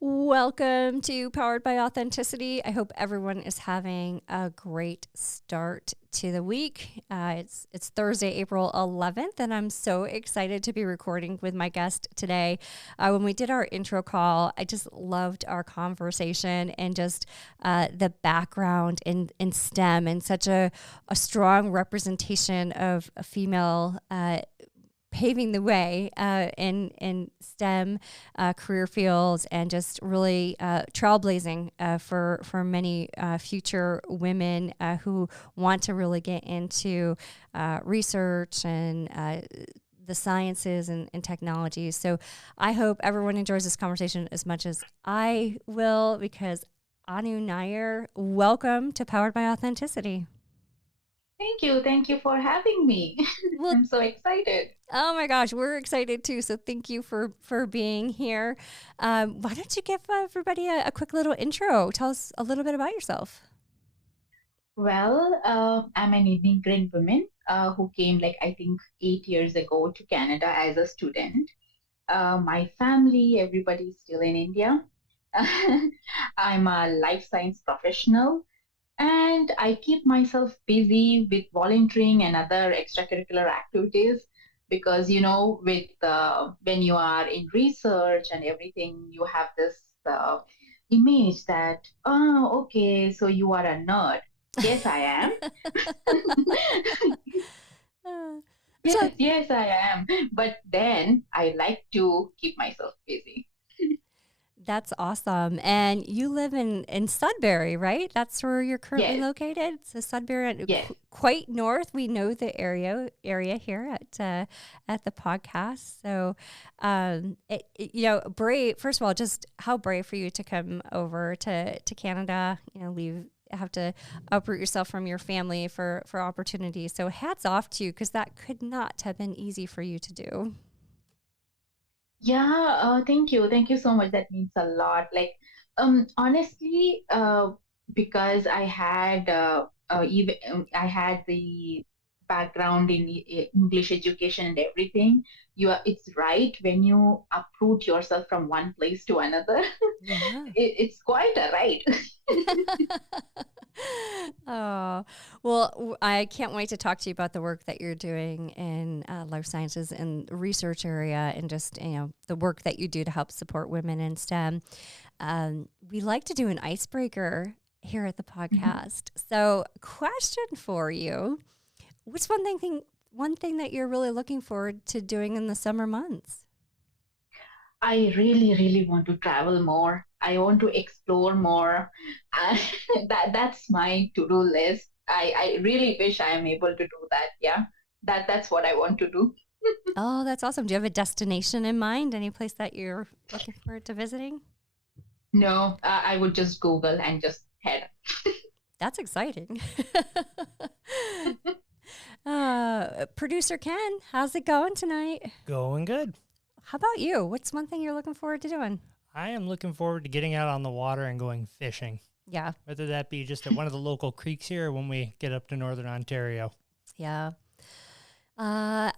Welcome to Powered by Authenticity. I hope everyone is having a great start to the week. It's Thursday, April 11th, and I'm so excited to be recording with my guest today. When we did our intro call, I just loved our conversation and just the background in STEM and such a strong representation of a female paving the way in STEM career fields and just really trailblazing for many future women who want to really get into research and the sciences and technologies. So I hope everyone enjoys this conversation as much as I will, because Anu Nair, welcome to Powered by Authenticity. Thank you. Thank you for having me. Well, I'm so excited. oh my gosh, we're excited too. So thank you for being here. Why don't you give everybody a quick little intro? Tell us a little bit about yourself. Well, I'm an immigrant woman who came, I think, 8 years ago to Canada as a student. My family, everybody's still in India. I'm a life science professional and I keep myself busy with volunteering and other extracurricular activities because, with when you are in research and everything, you have this image that, oh, okay, so you are a nerd. Yes, I am. so Yes, I am. But then I like to keep myself busy. that's awesome. And you live in Sudbury, right? That's where you're currently Yes, located. So Sudbury, yes. quite north. We know the area here at the podcast. So, brave. First of all, just how brave for you to come over to Canada. Have to uproot yourself from your family for opportunities. So hats off to you, because that could not have been easy for you to do. Yeah, thank you. Thank you so much. That means a lot. Honestly, because I had the background in English education and everything. It's right when you uproot yourself from one place to another. Yeah. It's quite a ride. Oh, well, I can't wait to talk to you about the work that you're doing in life sciences and research area, and just, the work that you do to help support women in STEM. We like to do an icebreaker here at the podcast. So, question for you: what's one thing that you're really looking forward to doing in the summer months? I really, really want to travel more. I want to explore more. Uh, that's my to-do list. I really wish I am able to do that. Yeah, that's what I want to do. Oh, that's awesome. Do you have a destination in mind? Any place that you're looking forward to visiting? No, I would just Google and just head. That's exciting. Producer Ken, how's it going tonight? Going good. How about you? What's one thing you're looking forward to doing? I am looking forward to getting out on the water and going fishing, Yeah, whether that be just at one of the local creeks here or when we get up to Northern Ontario. yeah. I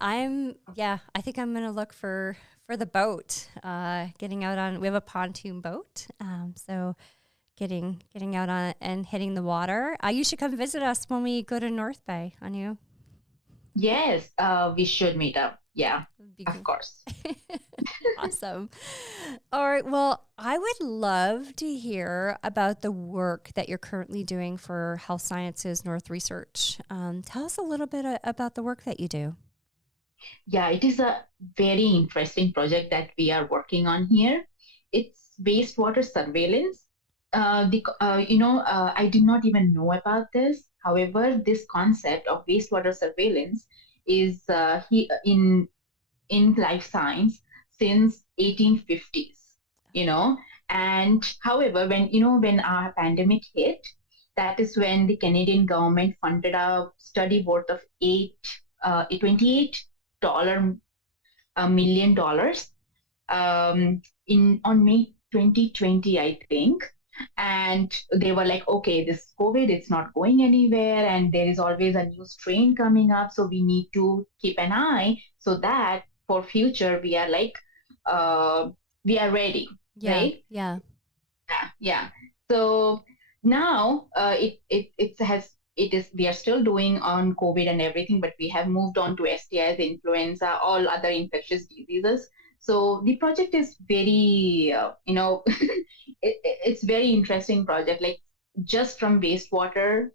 think I'm gonna look for the boat. Getting out on. We have a pontoon boat, so getting out on and hitting the water. You should come visit us when we go to North Bay. On you. Yes, we should meet up. Yeah, Would be of good. course. Awesome. All right. Well, I would love to hear about the work that you're currently doing for Health Sciences North Research. Tell us a little bit about the work that you do. Yeah, it is a very interesting project that we are working on here. It's wastewater surveillance. I did not even know about this. However, this concept of wastewater surveillance is in life science since 1850s. You know, and however, when our pandemic hit, that is when the Canadian government funded a study worth of 28 million dollars in on May 2020, I think. And they were like, okay, this COVID, it's not going anywhere, and there is always a new strain coming up, so we need to keep an eye so that for future we are uh, we are ready. Yeah. right? Yeah. Yeah. So now it is we are still doing on COVID and everything, but we have moved on to STIs, influenza, all other infectious diseases. So the project is very it's very interesting project. Like just from wastewater,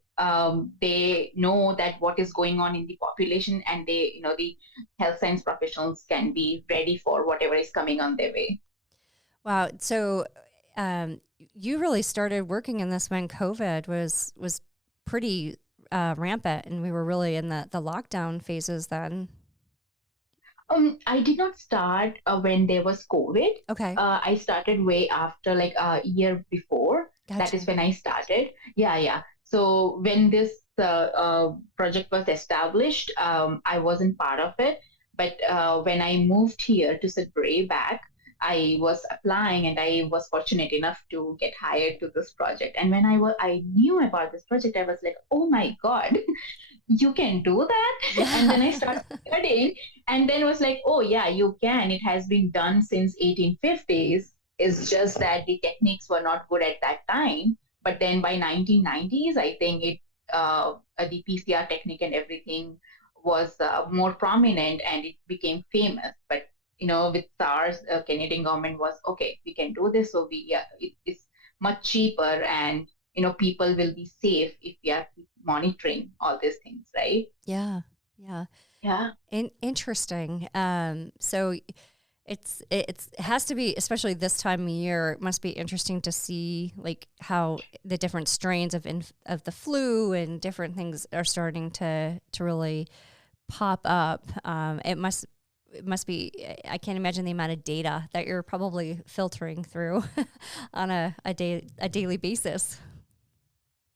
they know that what is going on in the population, and the health science professionals can be ready for whatever is coming on their way. Wow. So, you really started working in this when COVID was pretty rampant, and we were really in the lockdown phases then. I did not start when there was COVID. Okay. I started way after, like a year before. That is Gotcha. when I started. Yeah, yeah. So when this project was established, I wasn't part of it. But when I moved here to Sudbury back, I was applying and I was fortunate enough to get hired to this project. And when I knew about this project, I was like, oh my God, you can do that. And then I Yeah. started studying, and then was like, oh yeah, you can. It has been done since 1850s. It's just that the techniques were not good at that time, but then by 1990s, I think the PCR technique and everything was more prominent, and it became famous. But with SARS, Canadian government was okay, we can do this, so it's much cheaper, and people will be safe if we are monitoring all these things, right? Yeah. Yeah. Yeah. Interesting. So it has to be, especially this time of year, it must be interesting to see like how the different strains of the flu and different things are starting to really pop up. It must be, I can't imagine the amount of data that you're probably filtering through on a daily basis.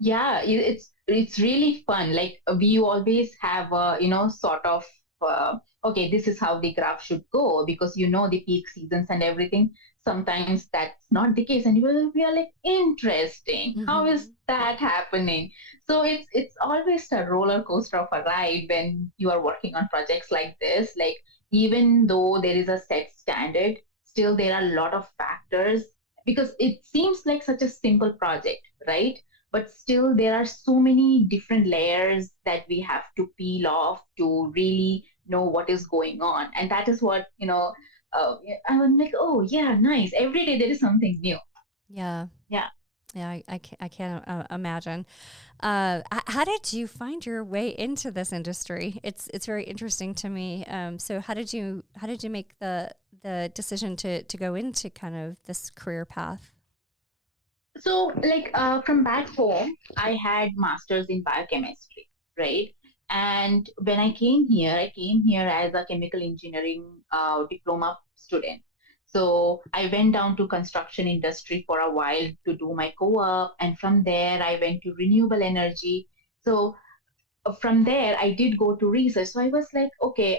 Yeah, it's really fun. Like we always have a sort of okay, this is how the graph should go, because the peak seasons and everything. Sometimes that's not the case, and we are like, interesting, how is Mm-hmm. that happening? So it's always a roller coaster of a ride when you are working on projects like this. Like even though there is a set standard, still there are a lot of factors, because it seems like such a simple project, right? But still there are so many different layers that we have to peel off to really know what is going on. And that is what uh, I'm like, oh yeah, nice, every day there is something new. Yeah. Yeah. Yeah, I can't imagine. How did you find your way into this industry? It's very interesting to me. So how did you make the decision to go into kind of this career path? So like from back home, I had masters in biochemistry, right? And when I came here as a chemical engineering diploma student. So I went down to construction industry for a while to do my co-op, and from there I went to renewable energy. So from there I did go to research. So I was like, okay,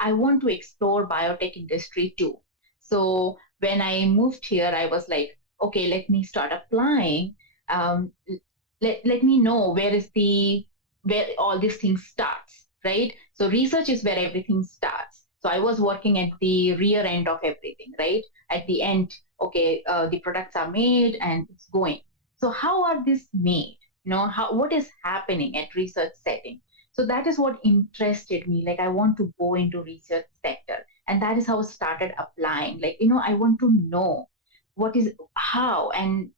I want to explore biotech industry too. So when I moved here, I was like, okay, let me start applying. Let me know where all these things starts, right? So research is where everything starts. So I was working at the rear end of everything, right? At the end, okay, the products are made and it's going. So how are these made? What is happening at research setting? So that is what interested me. Like I want to go into research sector, and that is how I started applying. Like I want to know what is how and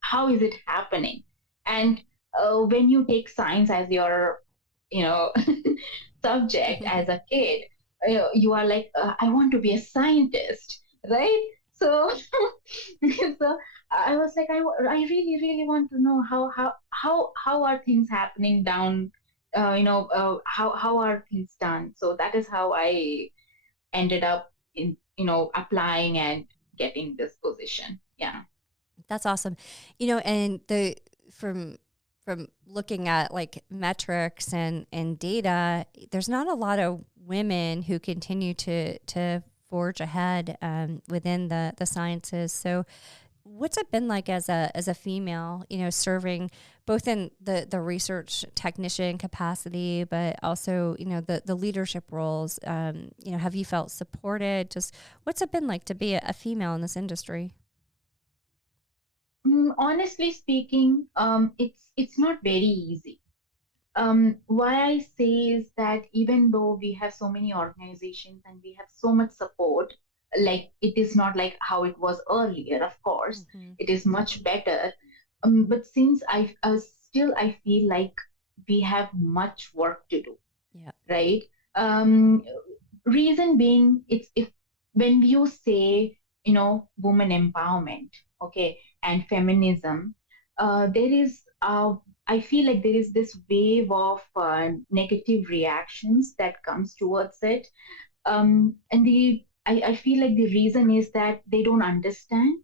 how is it happening. And when you take science as your you know subject as a kid, you are like, I want to be a scientist, right? So so I was like, I really really want to know how are things happening down, how are things done. So that is how I ended up in applying and getting this position. Yeah. That's awesome. And from from looking at like metrics and data, there's not a lot of women who continue to forge ahead within the sciences. So what's it been like as a female, serving both in the research technician capacity, but also, the leadership roles? Have you felt supported? Just what's it been like to be a female in this industry? Honestly speaking, it's not very easy. Why I say is that even though we have so many organizations and we have so much support, like it is not like how it was earlier, of course, Mm-hmm. it is much better. But since I feel like we have much work to do, Yeah. right? Um, Reason being, it's if when you say, woman empowerment, okay, and feminism, there is I feel like there is this wave of negative reactions that comes towards it. And I feel like the reason is that they don't understand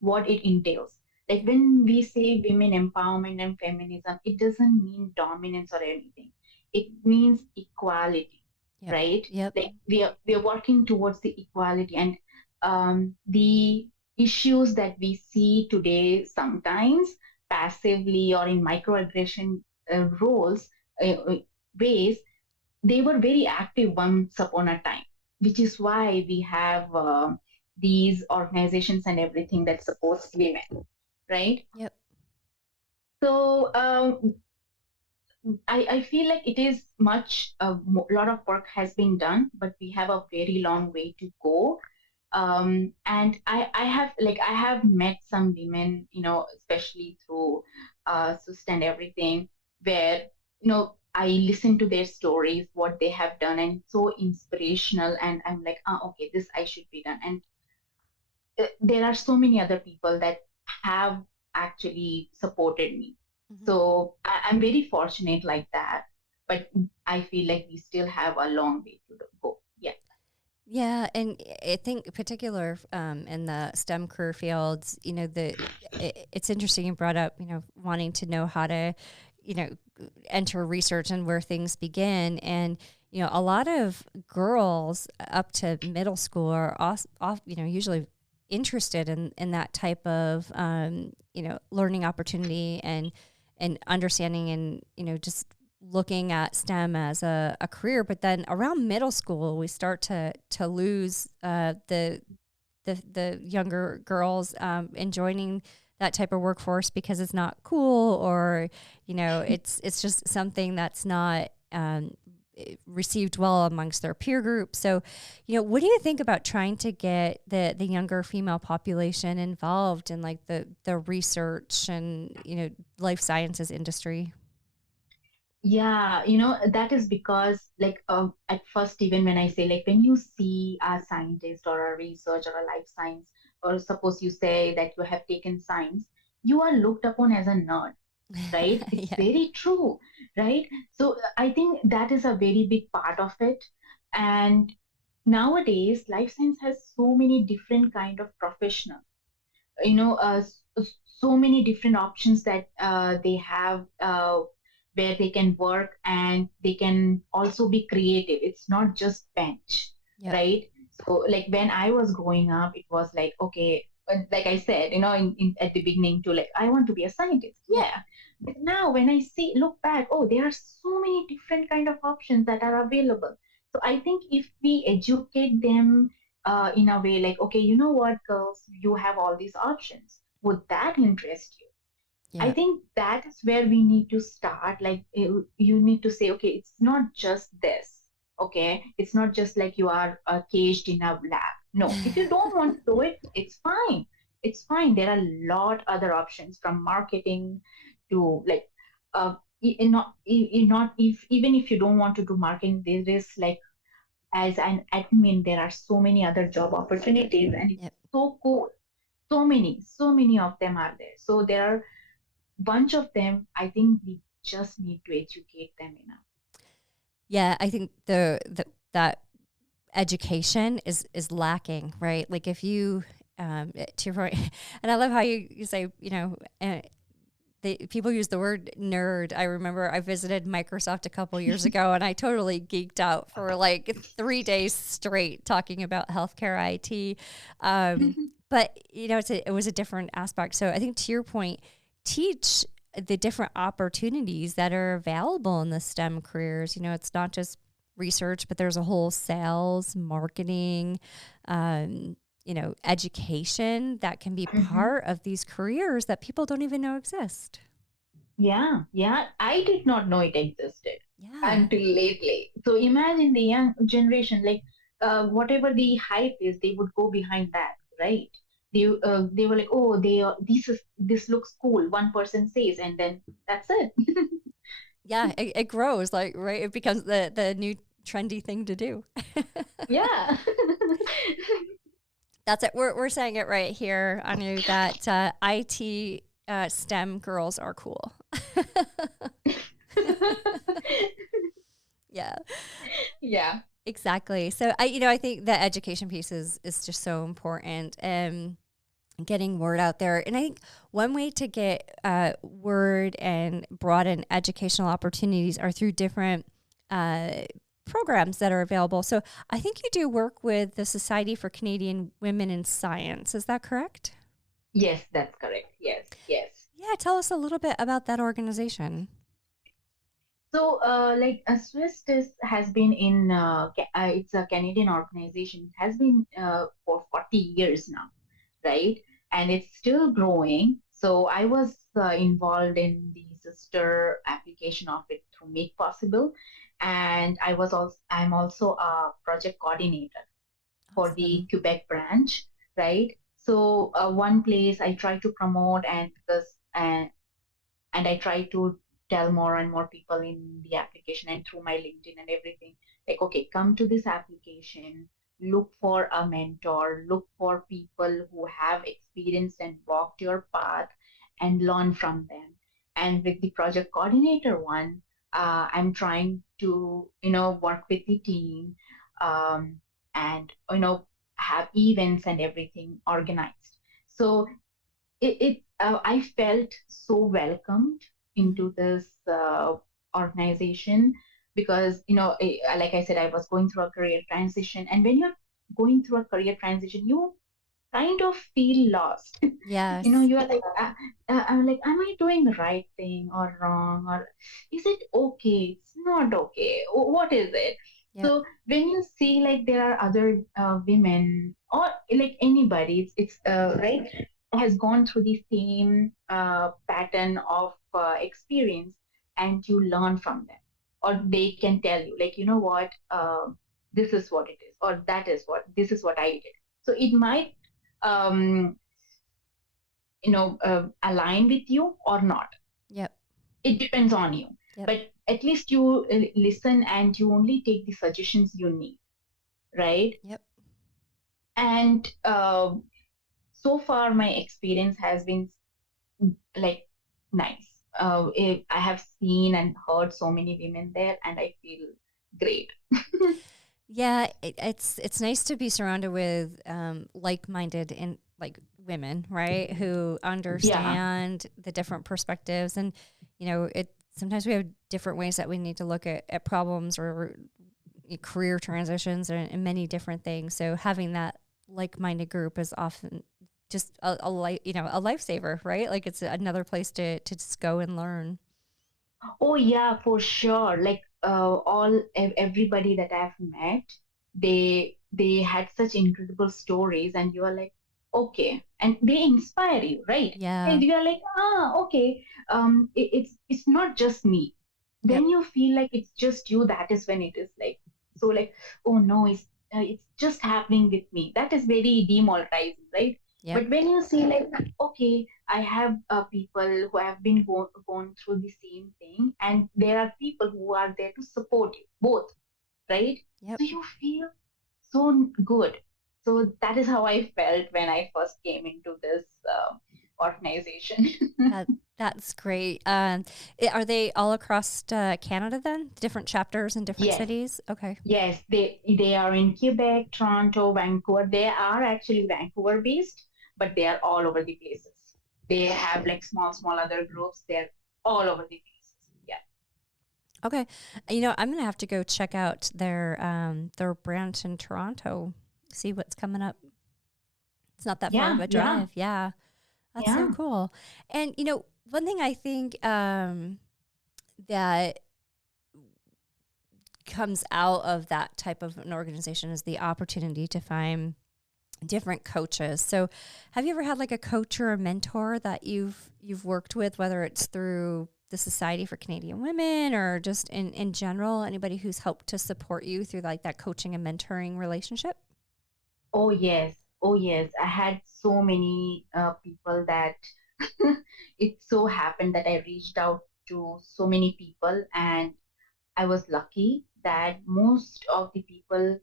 what it entails. Like when we say women empowerment and feminism, it doesn't mean dominance or anything. It means equality, Yep. right? Yep. Like we are working towards the equality, and the issues that we see today sometimes passively or in microaggression roles, uh, ways, they were very active once upon a time, which is why we have these organizations and everything that supports women, right? Yep. So I feel like it is a lot of work has been done, but we have a very long way to go. And I have met some women, especially through SUST and everything, where I listen to their stories, what they have done, and so inspirational. And I'm like, okay, this I should be done. And there are so many other people that have actually supported me. Mm-hmm. So I'm very fortunate like that. But I feel like we still have a long way to go. Yeah. Yeah, and I think particular in the STEM career fields, it's interesting you brought up, wanting to know how to, you know, enter research and where things begin. And, a lot of girls up to middle school are usually interested in that type of, learning opportunity and understanding and, just looking at STEM as a career. But then around middle school, we start to lose the younger girls in joining that type of workforce because it's not cool, or it's just something that's not received well amongst their peer group. So, what do you think about trying to get the younger female population involved in like the research and life sciences industry? Yeah, that is because, like, at first, even when I say, like, when you see a scientist or a research or a life science, or suppose you say that you have taken science, you are looked upon as a nerd, right? It's Yeah. very true, right? So I think that is a very big part of it. And nowadays, life science has so many different kind of professionals, so many different options that they have, where they can work and they can also be creative. It's not just bench, Yep. right? So like when I was growing up, it was like, okay, like I said, at the beginning too, like I want to be a scientist, Yep. yeah. But now when I look back, oh, there are so many different kind of options that are available. So I think if we educate them in a way like, okay, you know what, girls, you have all these options. Would that interest you? I Yep. think that is where we need to start. Like, you need to say, okay, it's not just this. Okay, it's not just like you are caged in a lab. No, if you don't want to do it, it's fine. It's fine. There are a lot other options, from marketing to like, not if even if you don't want to do marketing, there is like, as an admin, there are so many other job opportunities, and it's Yep. so cool. So many of them are there. So there are bunch of them. I think we just need to educate them enough. Yeah, I think the that education is lacking, right? Like if you to your point, and I love how you say, people use the word nerd. I remember I visited Microsoft a couple years ago and I totally geeked out for like 3 days straight talking about healthcare IT. But it was a different aspect. So I think to your point, teach the different opportunities that are available in the STEM careers. It's not just research, but there's a whole sales, marketing, education that can be part of these careers that people don't even know exist. Yeah, yeah. I did not know it existed Yeah. until lately. So imagine the young generation, like whatever the hype is, they would go behind that, right? They were like, oh, this looks cool. One person says, and then that's it. Yeah, it grows, like, right? It becomes the new trendy thing to do. Yeah. That's it. We're saying it right here, Anu, that IT STEM girls are cool. Yeah, Yeah. exactly. So I think the education piece is just so important. Getting word out there. And I think one way to get word and broaden educational opportunities are through different programs that are available. So I think you do work with the Society for Canadian Women in Science. Is that correct? Yes, that's correct. Yes, yes. Yeah, tell us a little bit about that organization. So, has been in, it's a Canadian organization. It has been for 40 years now, right? And it's still growing. So I was involved in the sister application of it through Make Possible, and I'm also a project coordinator for the Awesome. Quebec branch, right? So one place I try to promote, and I try to tell more and more people in the application and through my LinkedIn and everything, like, okay, come to this application, look for a mentor, look for people who have experienced and walked your path and learn from them. And with the project coordinator one, I'm trying to, work with the team, um, and, have events and everything organized. So I felt so welcomed Mhm. into this organization because like I said, I was going through a career transition, and when you're going through a career transition, you kind of feel lost. Yes. You are like, I'm like, am I doing the right thing or wrong, or is it okay? It's not okay. What is it? Yep. So when you see like there are other women or like anybody, it's right, has gone through the same pattern of experience, and you learn from them, or they can tell you like, you know what, this is what it is, or this is what I did. So it might um, align with you or not. Yep. It depends on you. Yep. But at least you listen, and you only take the suggestions you need, right? Yep. And so far, my experience has been like nice. I have seen and heard so many women there, and I feel great. Yeah, it's nice to be surrounded with like-minded and like women, right? Who Yeah. understand the different perspectives, and it sometimes we have different ways that we need to look at problems or career transitions and many different things. So having that like-minded group is often just a a lifesaver, right? Like it's another place to just go and learn. Oh yeah, for sure. Like everybody that I've met, they had such incredible stories, and you are like, okay, and they inspire you, right? And Yeah. you are like, okay. It's not just me. Yep. When you feel like it's just you, that is when it is like so like, oh no, it's just happening with me. That is very demoralizing, right? Yep. But when you see like, okay, I have people who have been gone through the same thing, and there are people who are there to support you, both, right? Yep. So you feel so good. So that is how I felt when I first came into this organization. That that's great. Are they all across Canada then? Different chapters in different Yes, cities? Okay. yes, they are in Quebec, Toronto, Vancouver. They are actually Vancouver based, but they are all over the places. They have like small other groups. They're all over the places. Yeah. Okay. I'm gonna have to go check out their branch in Toronto, see what's coming up. It's not that far of Yeah, a yeah, drive. Yeah. That's so yeah. cool. And one thing I think that comes out of that type of an organization is the opportunity to find different coaches. So have you ever had like a coach or a mentor that you've worked with, whether it's through the Society for Canadian Women or just in general, anybody who's helped to support you through like that coaching and mentoring relationship? Oh yes, oh yes. I had so many people that it so happened that I reached out to so many people, and I was lucky that most of the people,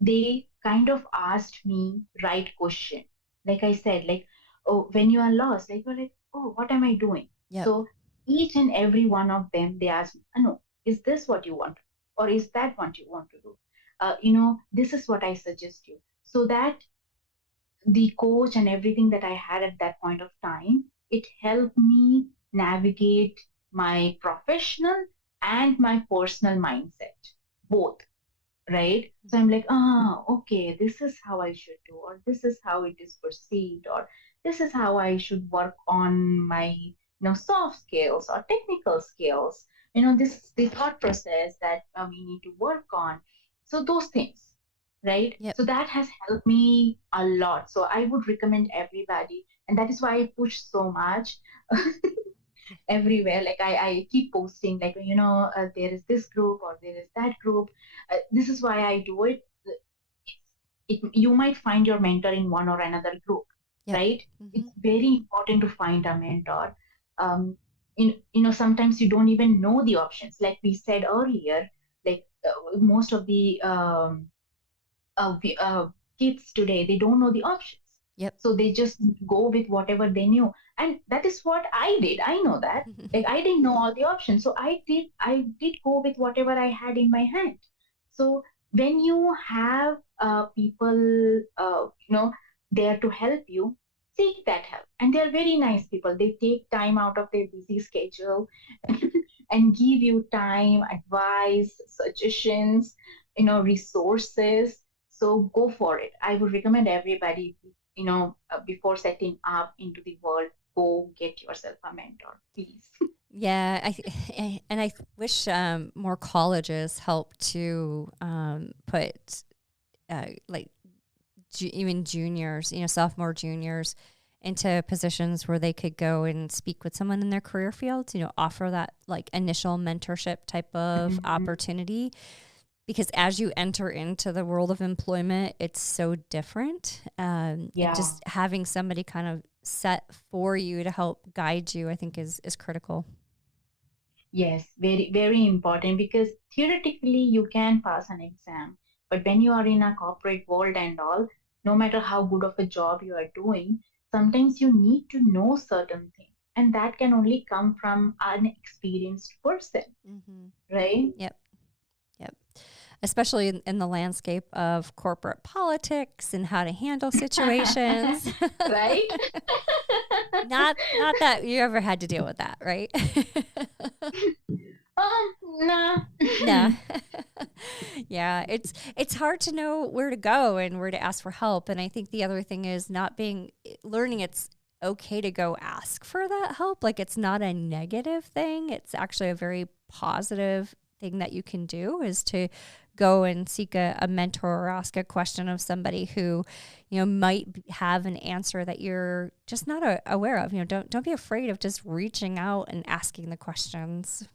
they kind of asked me right question. Like I said, like, oh, when you are lost, like you're like, oh, what am I doing? Yep. So each and every one of them, they asked me, no, is this what you want, or is that what you want to do? This is what I suggest you. So that the coach and everything that I had at that point of time, it helped me navigate my professional and my personal mindset, both, right? So I'm like, okay, this is how I should do, or this is how it is perceived, or this is how I should work on my, soft skills or technical skills. This is the thought process that we need to work on. So those things, right? Yep. So that has helped me a lot. So I would recommend everybody, and that is why I push so much. Everywhere, like I keep posting, like, there is this group or there is that group. This is why I do it. You might find your mentor in one or another group, Yep. right? Mm-hmm. It's very important to find a mentor. Sometimes you don't even know the options, like we said earlier. Like most of the kids today, they don't know the options. Yep. So they just go with whatever they knew. And that is what I did. I know that. Like I didn't know all the options. So I did go with whatever I had in my hand. So when you have people, there to help you, seek that help. And they're very nice people. They take time out of their busy schedule and give you time, advice, suggestions, resources. So go for it. I would recommend everybody, before setting up into the world, go get yourself a mentor, please. Yeah, I wish more colleges help to put like even juniors, sophomore juniors, into positions where they could go and speak with someone in their career field. Offer that like initial mentorship type of Mhm. opportunity. Because as you enter into the world of employment, it's so different. And Yeah. just having somebody kind of set for you to help guide you, I think is critical. Yes, very, very important, because theoretically you can pass an exam, but when you are in a corporate world and all, no matter how good of a job you are doing, sometimes you need to know certain things, and that can only come from an experienced person, Mm-hmm. right? Yep. Yep. Especially in the landscape of corporate politics and how to handle situations. Right? Not that you ever had to deal with that, right? No. No. Yeah, it's hard to know where to go and where to ask for help. And I think the other thing is learning it's okay to go ask for that help. Like it's not a negative thing. It's actually a very positive thing that you can do, is to go and seek a mentor or ask a question of somebody who, might have an answer that you're just not aware of. Don't be afraid of just reaching out and asking the questions.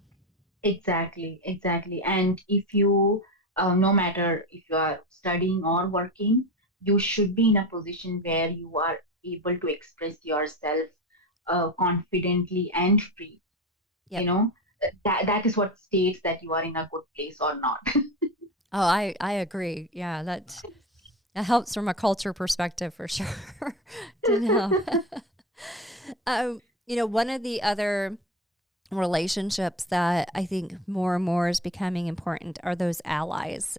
Exactly, exactly. And if you, no matter if you are studying or working, you should be in a position where you are able to express yourself confidently and free. You Yep. know, that is what states that you are in a good place or not. Oh, I agree. Yeah, that helps from a culture perspective for sure to know. One of the other relationships that I think more and more is becoming important are those allies.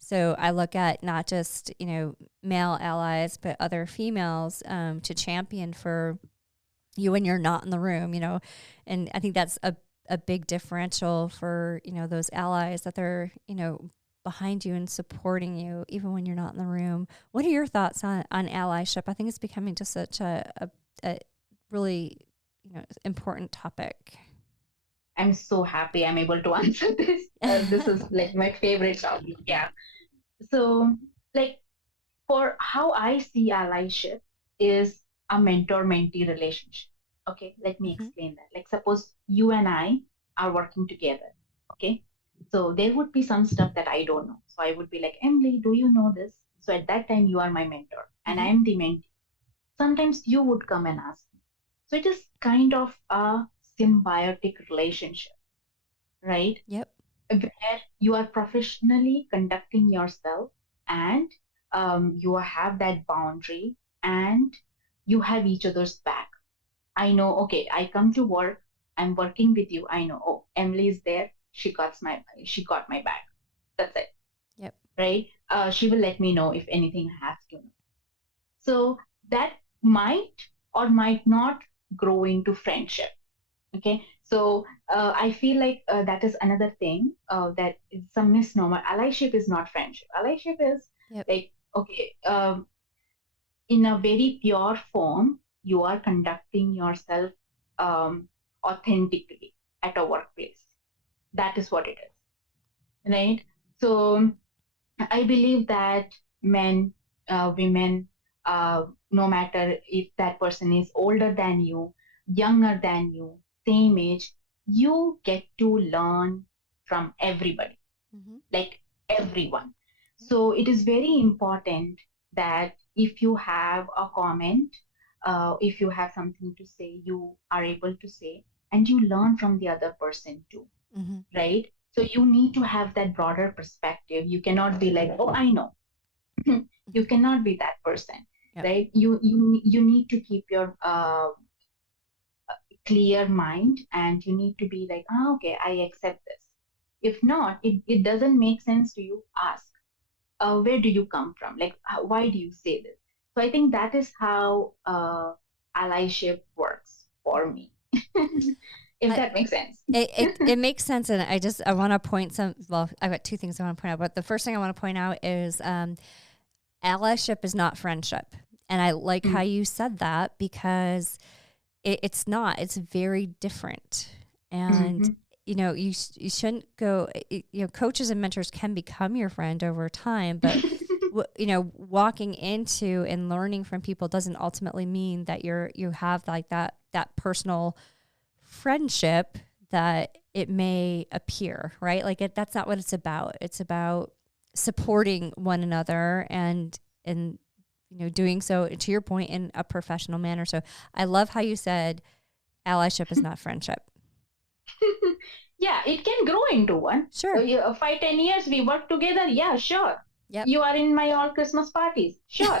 So I look at not just, male allies, but other females to champion for you when you're not in the room, and I think that's a big differential for, those allies, that they're, behind you and supporting you even when you're not in the room. What are your thoughts on allyship? I think it's becoming just such a really, important topic. I'm so happy I'm able to answer this. This is like my favorite topic. Yeah. So, like, for how I see allyship is a mentor-mentee relationship. Okay, let me Mm-hmm. explain that. Like suppose you and I are working together. Okay, so there would be some stuff that I don't know. So I would be like, Emily, do you know this? So at that time, you are my mentor and I Mm-hmm. am the mentee. Sometimes you would come and ask me. So it is kind of a symbiotic relationship, right? Yep. Where you are professionally conducting yourself and you have that boundary and you have each other's back. I know, okay, I come to work, I'm working with you. I know, oh, Emily is there. She got my back. That's it, Yep. right? She will let me know if anything has to know. So that might or might not grow into friendship. Okay, so I feel like that is another thing that is some misnomer. Allyship is not friendship. Allyship is Yep. like, okay, in a very pure form, you are conducting yourself um, authentically at a workplace. That is what it is, right? So I believe that men, women, no matter if that person is older than you, younger than you, same age, you get to learn from everybody, Mm-hmm. like everyone. So it is very important that if you have a comment, if you have something to say, you are able to say, and you learn from the other person too, Mm-hmm. right? So you need to have that broader perspective. You cannot be like, oh, I know. You cannot be that person, Yep. right? You need to keep your clear mind, and you need to be like, oh, okay, I accept this. If not, it doesn't make sense to you. Ask, where do you come from? Like, why do you say this? So I think that is how allyship works for me. If I, that makes sense. it makes sense, and I want to point some. Well, I've got two things I want to point out, but the first thing I want to point out is allyship is not friendship, and I like how Mm, you said that because it's not. It's very different, and mhm. you shouldn't go. Coaches and mentors can become your friend over time, but walking into and learning from people doesn't ultimately mean that you have like that personal friendship that it may appear, right? Like that's not what it's about. It's about supporting one another and doing so, to your point, in a professional manner. So I love how you said allyship is not friendship. Yeah, it can grow into one. Sure. 5, 10 years we work together. Yeah, sure. Yep. You are in my all Christmas parties. Sure.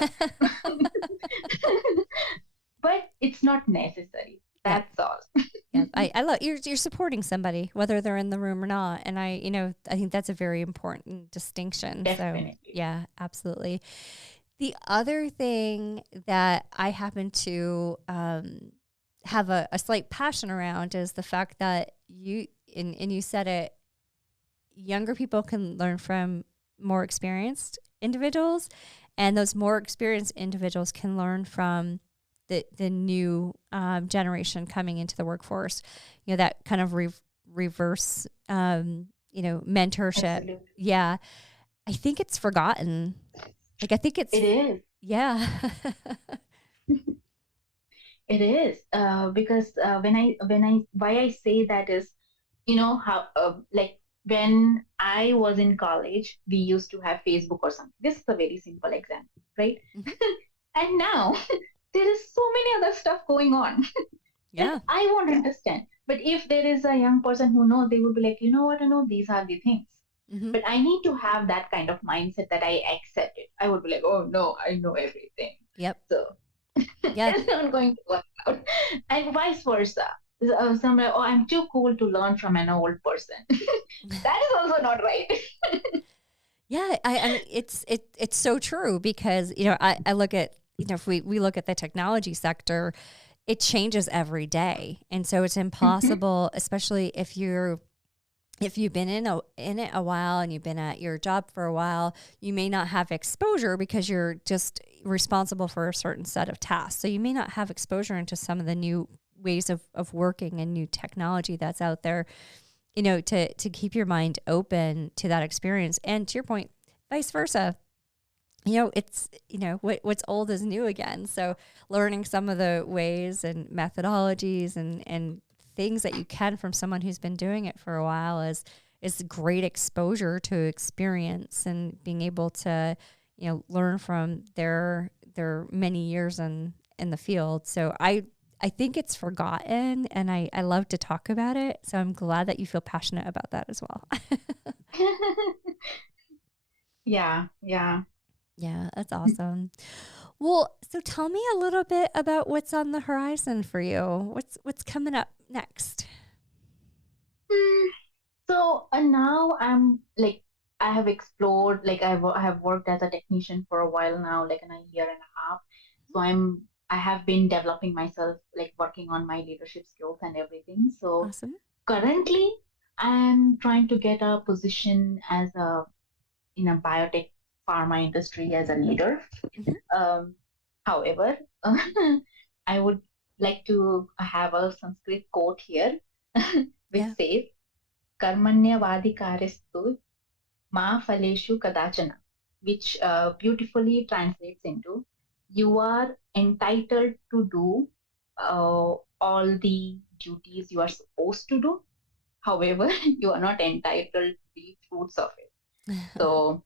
But it's not necessary. Yep. That's all. Yeah, I love you're supporting somebody whether they're in the room or not, and I think that's a very important distinction. So Definitely. yeah, absolutely. The other thing that I happen to have a slight passion around is the fact that and you said it, younger people can learn from more experienced individuals, and those more experienced individuals can learn from the new generation coming into the workforce. That kind of reverse mentorship. Absolutely. Yeah, I think it's forgotten. Like I think it's It is. yeah. It is. Because why I say that is, how, like when I was in college, we used to have Facebook or something. This is a very simple example, right? Mhm. And now there is so many other stuff going on that Yeah. I won't understand. But if there is a young person who knows, they will be like, you know what, I know these are the things. Hmm. But I need to have that kind of mindset that I accept it. I would be like, oh no, I know everything. Yep. So Yeah. it's not going to work out. And vice versa. Some like, oh, I'm too cool to learn from an old person. That is also not right. Yeah. I mean, it's so true because I look at if we look at the technology sector, it changes every day, and so it's Mhm. impossible, especially if you've been in it a while and you've been at your job for a while, you may not have exposure because you're just responsible for a certain set of tasks. So you may not have exposure into some of the new ways of working and new technology that's out there, to keep your mind open to that experience. And to your point, vice versa. it's, what's old is new again. So learning some of the ways and methodologies and things that you can from someone who's been doing it for a while is great exposure to experience and being able to, learn from their many years in the field. So I think it's forgotten and I love to talk about it. So I'm glad that you feel passionate about that as well. Yeah, yeah. Yeah, that's awesome. Well, so tell me a little bit about what's on the horizon for you. What's coming up next? Hmm. So now I'm like, I have explored, like I have worked as a technician for a while now, like in a year and a half. So I have been developing myself, like working on my leadership skills and everything. So Awesome. currently, I'm trying to get a position as a in a biotech pharma industry as a leader. Hmm. Um, However, I would like to have a Sanskrit quote here, which Yeah. says, "Karmanyavadikaristu ma phaleshu kadachana," which beautifully translates into, "You are entitled to do all the duties you are supposed to do. However, you are not entitled to the fruits of it." So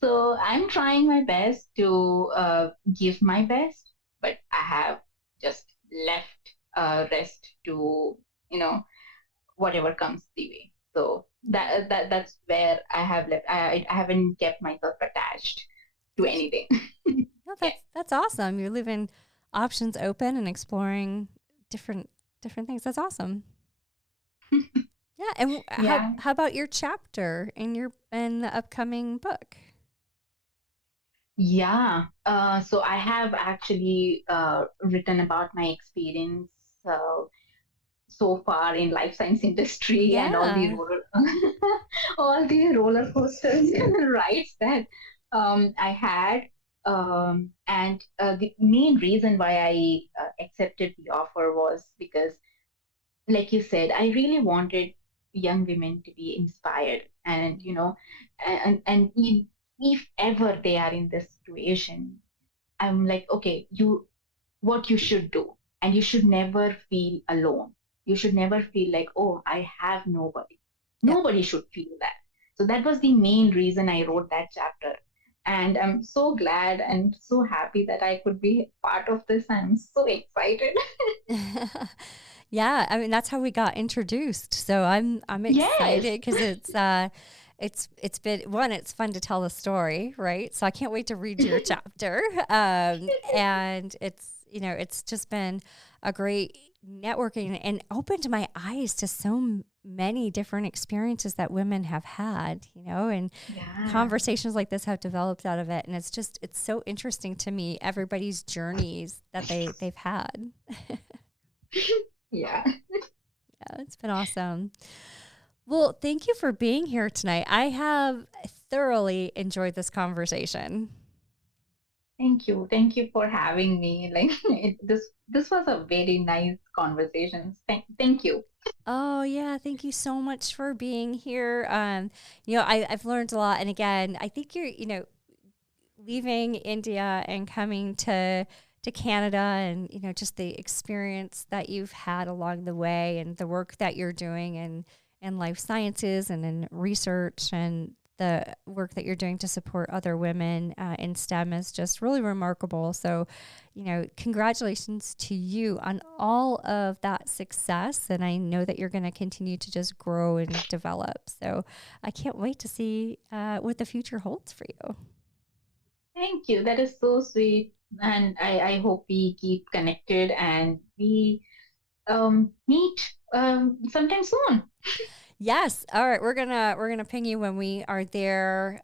so I'm trying my best to give my best, but I have just left rest to, you know, whatever comes the way. So that's where I have left. I haven't kept myself attached to anything. No, Yeah. that's awesome. You're leaving options open and exploring different different things. That's awesome. Yeah, and how Yeah. how about your chapter in the upcoming book? Yeah. So I have actually written about my experience uh, so far in life science industry and Yeah. all the roller coasters and rides that I had. And the main reason why I accepted the offer was because, like you said, I really wanted young women to be inspired, and if ever they are in this situation, I'm like, okay, what you should do, and you should never feel alone. You should never feel like, oh, I have nobody. Yeah. Nobody should feel that. So that was the main reason I wrote that chapter, and I'm so glad and so happy that I could be part of this. I'm so excited. Yeah, I mean that's how we got introduced. So I'm Yes. excited because it's been one, it's fun to tell the story, right? So I can't wait to read your chapter. And it's just been a great networking and opened my eyes to so many different experiences that women have had, and Yeah. conversations like this have developed out of it. And it's so interesting to me, everybody's journeys that they've had. Yeah. Yeah, it's been awesome. Well, thank you for being here tonight. I have thoroughly enjoyed this conversation. Thank you. Thank you for having me. Like this was a very nice conversation. Thank you. Oh yeah, thank you so much for being here. I've learned a lot, and again, I think you're, leaving India and coming to Canada, and just the experience that you've had along the way, and the work that you're doing in life sciences and in research, and the work that you're doing to support other women in STEM is just really remarkable. So, congratulations to you on all of that success. And I know that you're going to continue to just grow and develop. So I can't wait to see what the future holds for you. Thank you. That is so sweet. And I hope we keep connected and we meet sometime soon. Yes. All right. We're gonna ping you when we are there.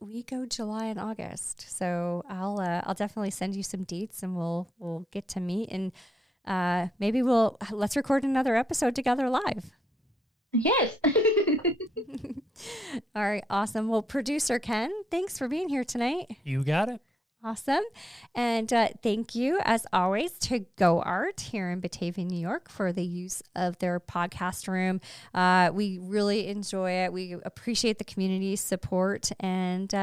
We go July and August, so I'll definitely send you some dates, and we'll get to meet, and maybe let's record another episode together live. Yes. All right. Awesome. Well, producer Ken, thanks for being here tonight. You got it. Awesome. And thank you, as always, to Go Art here in Batavia, New York, for the use of their podcast room. We really enjoy it. We appreciate the community support. And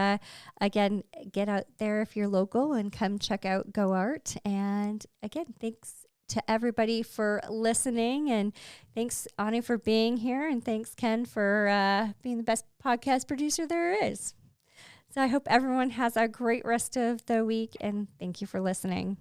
again, get out there if you're local and come check out Go Art. And again, thanks to everybody for listening. And thanks, Anu, for being here. And thanks, Ken, for being the best podcast producer there is. So I hope everyone has a great rest of the week, and thank you for listening.